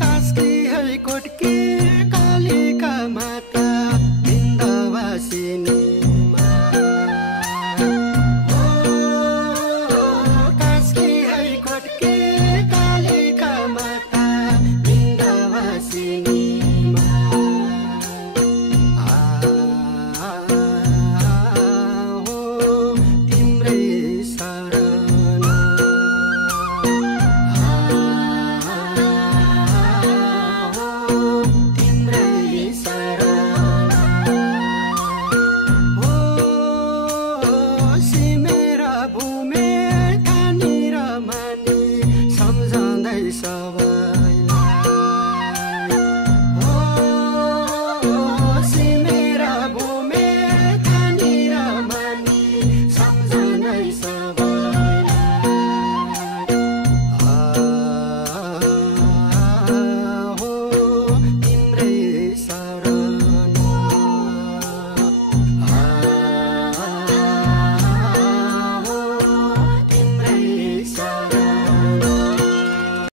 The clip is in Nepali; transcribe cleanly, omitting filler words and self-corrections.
कास्की है कोटकी कालिका माता बिन्दवासिनी कास्की है कोटकी कालिका माता बिन्दवासिनी तिम्रै शरण तिम्रै शरण सिमेर भूमे कहाँनिर मानी सम्झँदै सब